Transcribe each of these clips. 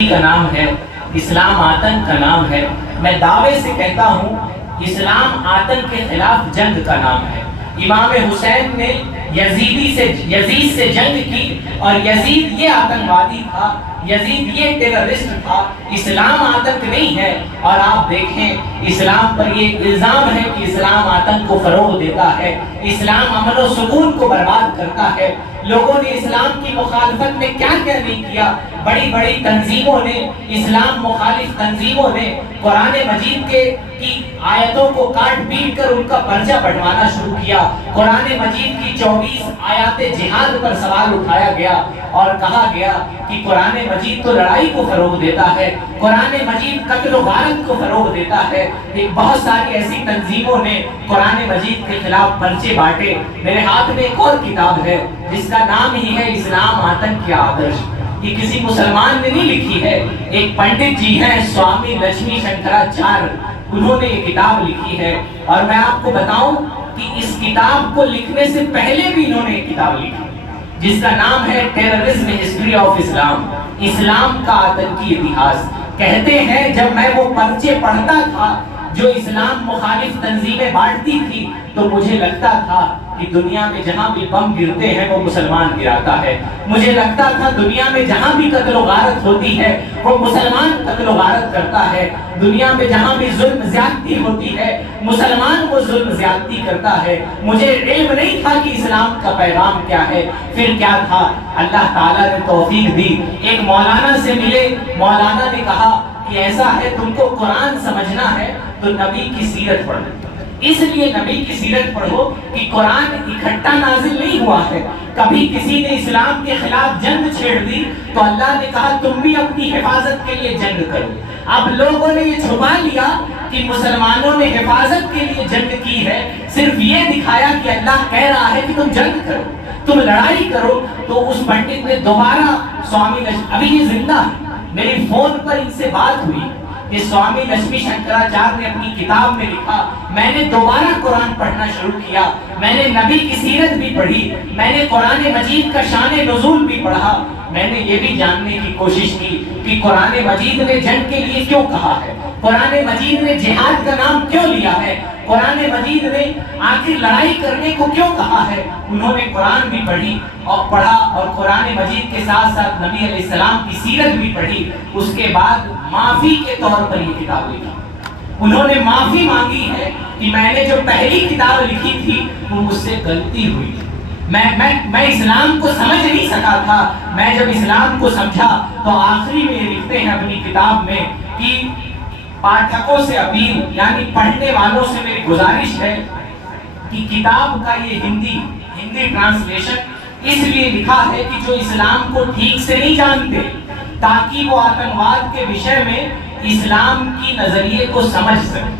کا نام ہے، اسلام آتن کا نام ہے۔ میں دعوے سے کہتا ہوں اسلام آتن کے خلاف جنگ کا نام ہے۔ امام حسین نے یزید سے جنگ کی اور یزید یہ آتنوادی تھا، یزید یہ ٹیررسٹ تھا، اسلام آتنک نہیں ہے۔ اور آپ دیکھیں اسلام پر یہ الزام ہے کہ اسلام آتنک کو فروغ دیتا ہے، اسلام امن و سکون کو برباد کرتا ہے۔ لوگوں نے اسلام کی مخالفت میں کیا نہیں کیا، بڑی بڑی تنظیموں نے، اسلام مخالف تنظیموں نے قرآن مجید کی آیتوں کو کاٹ پیٹ کر ان کا پرچہ بٹوانا شروع کیا۔ قرآن مجید کی 24 آیات جہاد پر سوال اٹھایا گیا اور کہا گیا کہ قرآن مجید تو لڑائی کو فروغ دیتا ہے، قرآن مجید قتل و غارت کو فروغ دیتا ہے۔ بہت ساری ایسی تنظیموں نے قرآن مجید کے خلاف پرچے بانٹے۔ میرے ہاتھ میں ایک اور کتاب ہے جس کا نام ہی ہے اسلام آتن کے آدرش۔ یہ کسی مسلمان نے نہیں لکھی ہے، ایک پنڈت جی ہیں سوامی لکشمی شنکراچاریہ، انہوں نے یہ کتاب لکھی ہے۔ اور میں آپ کو بتاؤں کہ اس کتاب کو لکھنے سے پہلے بھی انہوں نے ایک کتاب لکھی جس کا نام ہے ٹیررزم ہسٹری آف اسلام، اسلام کا آتنکی اتہاس۔ کہتے ہیں جب میں وہ پرچے پڑھتا تھا جو اسلام مخالف تنظیمیں بانٹتی تھی تو مجھے لگتا تھا کہ دنیا میں جہاں بھی بم گرتے ہیں وہ مسلمان گراتا ہے، مجھے لگتا تھا دنیا میں جہاں بھی قتل و غارت ہوتی ہے وہ مسلمان قتل و غارت کرتا ہے، دنیا میں جہاں بھی ظلم زیادتی ہوتی ہے مسلمان وہ ظلم زیادتی کرتا ہے۔ مجھے علم نہیں تھا کہ اسلام کا پیغام کیا ہے۔ پھر کیا تھا، اللہ تعالیٰ نے توفیق دی، ایک مولانا سے ملے، مولانا نے کہا کہ ایسا ہے تم کو قرآن سمجھنا ہے تو نبی کی سیرت پڑھو، اس لیے نبی کی سیرت پڑھو کہ قرآن اکٹھا نازل نہیں ہوا ہے۔ کبھی کسی نے اسلام کے خلاف جنگ چھیڑ دی تو اللہ نے کہا تم بھی اپنی حفاظت کے لیے جنگ کرو۔ اب لوگوں نے یہ چھپا لیا کہ مسلمانوں نے حفاظت کے لیے جنگ کی ہے، صرف یہ دکھایا کہ اللہ کہہ رہا ہے کہ تم جنگ کرو، تم لڑائی کرو۔ تو اس پنڈت نے دوبارہ سوامی ابھی یہ زندہ ہے، میری فون پر ان سے بات ہوئی کہ سوامی لکشمی شنکراچاریہ نے اپنی کتاب میں لکھا میں نے دوبارہ قرآن پڑھنا شروع کیا، میں نے نبی کی سیرت بھی پڑھی، میں نے قرآن مجید کا شان نزول بھی پڑھا، میں نے یہ بھی جاننے کی کوشش کی کہ قرآن مجید نے جنگ کے لیے کیوں کہا ہے، قرآن مجید نے جہاد کا نام کیوں لیا ہے، قرآن مجید نے آخر لڑائی کرنے کو کیوں کہا ہے۔ انہوں نے قرآن بھی پڑھا اور قرآن مجید کے ساتھ ساتھ نبی علیہ السلام کی سیرت بھی پڑھی۔ اس کے بعد معافی کے طور پر یہ کتاب لکھی، انہوں نے معافی مانگی ہے کہ میں نے جو پہلی کتاب لکھی تھی وہ مجھ سے غلطی ہوئی، میں اسلام کو سمجھ نہیں سکا تھا، میں جب اسلام کو سمجھا تو آخری میں یہ لکھتے ہیں اپنی کتاب میں کہ پاٹھکوں سے اپیل، یعنی پڑھنے والوں سے میری گزارش ہے کہ کتاب کا یہ ہندی ٹرانسلیشن اس لیے لکھا ہے کہ جو اسلام کو ٹھیک سے نہیں جانتے تاکہ وہ آتنواد کے وشے میں اسلام کی نظریے کو سمجھ سکے۔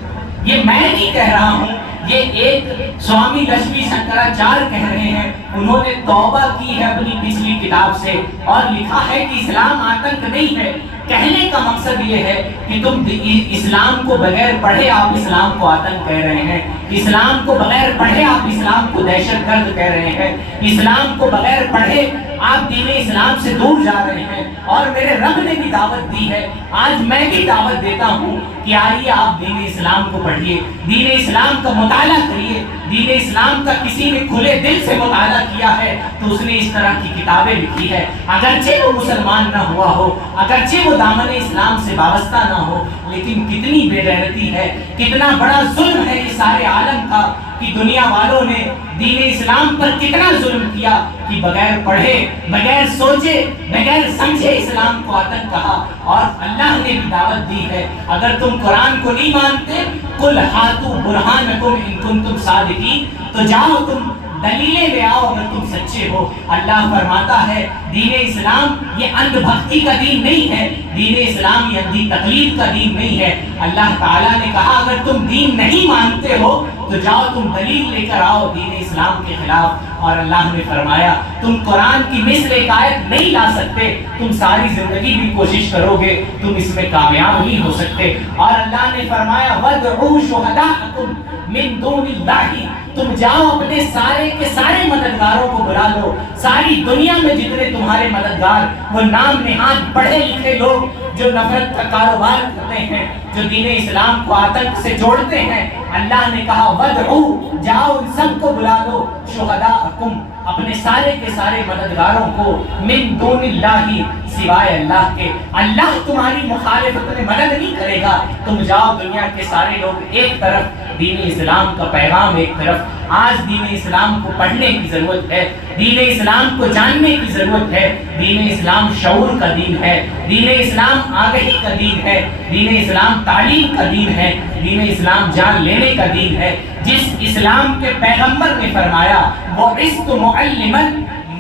یہ میں نہیں کہہ رہا ہوں، یہ ایک سوامی لکشمی شنکراچاریہ کہہ رہے ہیں، انہوں نے توبہ کی ہے اپنی پچھلی کتاب سے اور لکھا ہے کہ اسلام آتنک نہیں ہے۔ کہنے کا مقصد یہ ہے کہ تم اسلام کو بغیر پڑھے آپ اسلام کو آتنک کہہ رہے ہیں، اسلام کو بغیر پڑھے آپ اسلام کو دہشت گرد کہہ رہے ہیں، اسلام کو بغیر پڑھے آپ دین اسلام سے دور جا رہے ہیں۔ اور میرے رب نے بھی دعوت دی ہے، آج میں بھی دعوت دیتا ہوں کہ آئیے آپ دین اسلام کو پڑھیے، دین اسلام کا مطالعہ کریے۔ دین اسلام کا کسی نے کھلے دل سے مطالعہ کیا ہے تو اس نے اس طرح کی کتابیں لکھی ہے، اگرچہ وہ مسلمان نہ ہوا ہو، اگرچہ وہ دامن اسلام سے وابستہ نہ ہو، لیکن کتنی بے غیرتی ہے، کتنا بڑا ظلم ہے یہ سارے عالم کا کہ دنیا والوں نے دین اسلام پر کتنا ظلم کیا کہ بغیر پڑھے، بغیر سوچے، بغیر سمجھے اسلام کو آتنک کہا۔ اور اللہ نے بھی دعوت دی ہے اگر تم قرآن کو نہیں مانتے قل ہاتوا برہانکم ان کنتم صادقین، تو جاؤ تم دلیلیں لے آؤ اگر تم سچے ہو۔ اللہ فرماتا ہے دین اسلام یہ اندھ بھکتی کا دین نہیں ہے، دین اسلام یہ اندھی تقلید کا دین نہیں ہے۔ اللہ تعالیٰ نے کہا اگر تم دین نہیں مانتے ہو تو جاؤ تم دلیل لے کر آؤ دین اسلام کے خلاف۔ اور اللہ نے فرمایا تم قرآن کی مثل ایک آیت نہیں لا سکتے، تم ساری زندگی بھی کوشش کرو گے تم اس میں کامیاب نہیں ہو سکتے۔ اور اللہ نے فرمایا وَادْعُوا شُهَدَاءَكُمْ مِن دُونِ اللَّهِ، تم جاؤ اپنے سارے کے سارے مددگاروں کو بلا لو، ساری دنیا میں جتنے تمہارے مددگار وہ نام نہاد پڑھے لکھے لوگ جو نفرت کا کاروبار کرتے ہیں، جو دین اسلام کو آتنک سے جوڑتے ہیں، اللہ نے کہا وَدْعُوا، جاؤ ان سب کو بلا دو، شہداءکم، اپنے سارے کے سارے مددگاروں کو، من دون اللہ، سوائے اللہ کے۔ اللہ تمہاری مخالفت میں مدد نہیں کرے گا، تم جاؤ دنیا کے سارے لوگ ایک طرف، دین اسلام کا پیغام ایک طرف۔ آج دین اسلام کو پڑھنے کی ضرورت ہے، دین اسلام کو جاننے کی ضرورت ہے۔ دین اسلام شعور کا دین ہے، دین اسلام آگہی کا دین ہے، دین اسلام تعلیم کا دین ہے، دین اسلام جان لینے کا دین ہے۔ جس اسلام کے پیغمبر نے فرمایا بُعِثْتُ مُعَلِّمًا،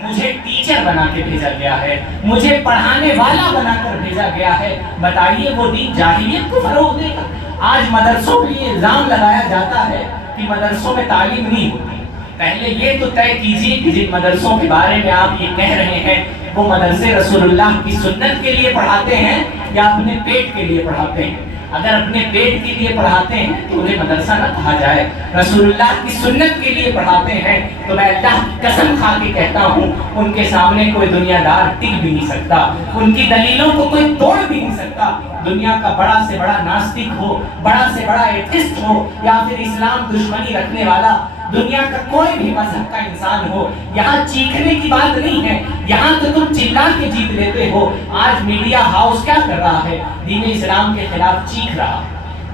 مجھے ٹیچر بنا کے بھیجا گیا ہے، مجھے پڑھانے والا بنا کر بھیجا گیا ہے، بتائیے وہ دین جاہلیت کو فروغ دے گا؟ آج مدرسوں پہ یہ الزام لگایا جاتا ہے کہ مدرسوں میں تعلیم نہیں ہوتی۔ پہلے یہ تو طے کیجیے کہ جن مدرسوں کے بارے میں آپ یہ کہہ رہے ہیں وہ مدرسے رسول اللہ کی سنت کے لیے پڑھاتے ہیں یا اپنے پیٹ کے لیے پڑھاتے ہیں؟ اگر اپنے پیٹ کے لیے پڑھاتے ہیں تو انہیں مدرسہ نہ کہا جائے، رسول اللہ کی سنت کے لیے پڑھاتے ہیں تو میں اللہ کی قسم کھا کے کہتا ہوں ان کے سامنے کوئی دنیا دار ٹک بھی نہیں سکتا، ان کی دلیلوں کو کوئی توڑ بھی نہیں سکتا۔ دنیا کا بڑا سے بڑا ناستک ہو، بڑا سے بڑا ایتھسٹ ہو، یا پھر اسلام دشمنی رکھنے والا دنیا کا کوئی بھی مذہب کا انسان ہو، یہاں چیخنے کی بات نہیں ہے، یہاں تو تم چلا کے جیت لیتے ہو۔ آج میڈیا ہاؤس کیا کر رہا ہے؟ دین اسلام کے خلاف چیخ رہا،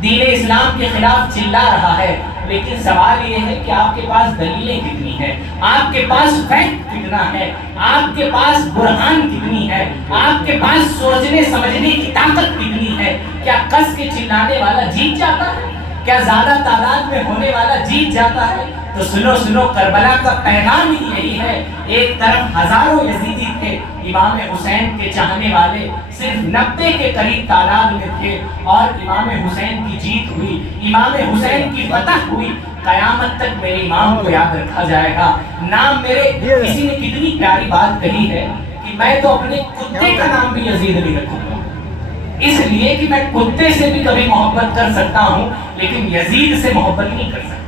دین اسلام کے خلاف چلا رہا ہے، لیکن سوال یہ ہے کہ آپ کے پاس دلیلیں کتنی ہیں، آپ کے پاس فیکٹ کتنا ہے، آپ کے پاس برہان کتنی ہے، آپ کے پاس سوچنے سمجھنے کی طاقت کتنی ہے؟ کیا کس کے چلانے والا جیت جاتا ہے؟ کیا زیادہ تعداد میں ہونے والا جیت جاتا ہے؟ تو سنو سنو، کربلا کا پیغام ہی یہی ہے۔ ایک طرف ہزاروں یزیدی تھے، امام حسین کے چاہنے والے صرف 90 کے قریب تعداد میں تھے، اور امام حسین کی جیت ہوئی، امام حسین کی فتح ہوئی۔ قیامت تک میرے امام کو یاد رکھا جائے گا۔ نام میرے کسی نے کتنی پیاری بات کہی ہے کہ میں تو اپنے کتے کا نام بھی یزید نہیں رکھوں گا، اس لیے کہ میں کتے سے بھی کبھی محبت کر سکتا ہوں لیکن یزید سے محبت نہیں کر سکتا۔